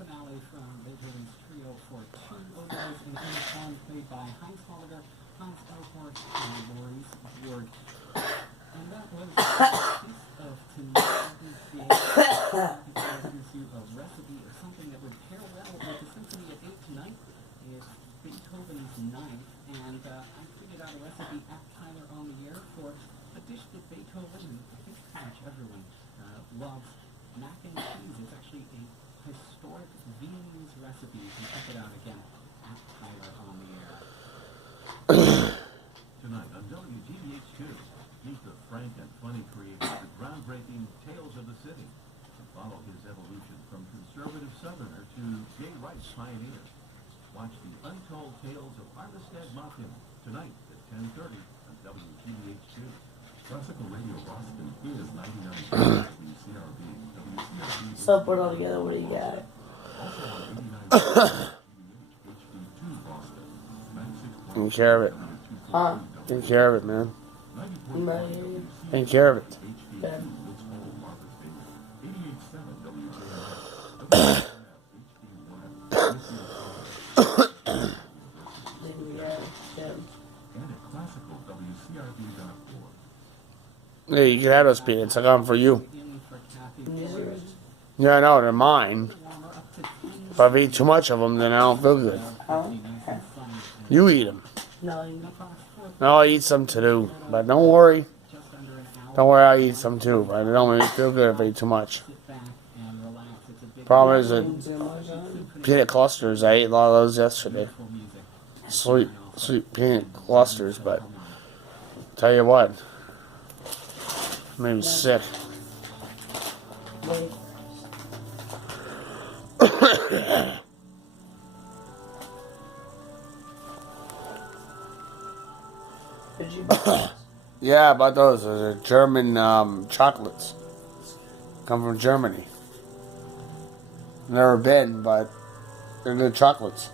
finale from Beethoven's Trio for two oboes and horn played by Heinz Holliger, Hans Elhorst, and Maurice Ward. And that was a piece of Tunisian theater that gives you a recipe or something that would pair well with the Symphony at 8 tonight. It's Beethoven's Ninth, and I figured out a recipe at Tyler on the Air for a dish that Beethoven, and I think pretty much everyone, loves, mac and cheese. It's actually a historic Viennese recipe. You can check it out again at Tyler on the Air. Tonight on WGBH2, meet the frank and funny creator of the groundbreaking Tales of the City, and follow his evolution from conservative Southerner to gay rights pioneer. Watch the untold tales of Armistead Maupin tonight at 10:30 on WGBH2. Classical Radio Boston is 99.9 WCRB. WCRB. So put it all together, what do you got? Also on 89.9 HD2 Boston. 96.9 Take care of it. Huh? Take care of it, man. I'm not hear you. Take care of it. Okay. Hey, you can have those peanuts. I got them for you. Yeah, I know, they're mine. If I eat too much of them, then I don't feel good. Oh, okay. You eat them. No, you No, I eat some too. But don't worry. Don't worry, I eat some too. But it don't make me feel good if I eat too much. Problem is that peanut clusters, I ate a lot of those yesterday. Sweet peanut clusters, but tell you what, made me sick. wait. Did you buy those? Yeah, about those. Those are German chocolates. Come from Germany. Never been, but they're good chocolates.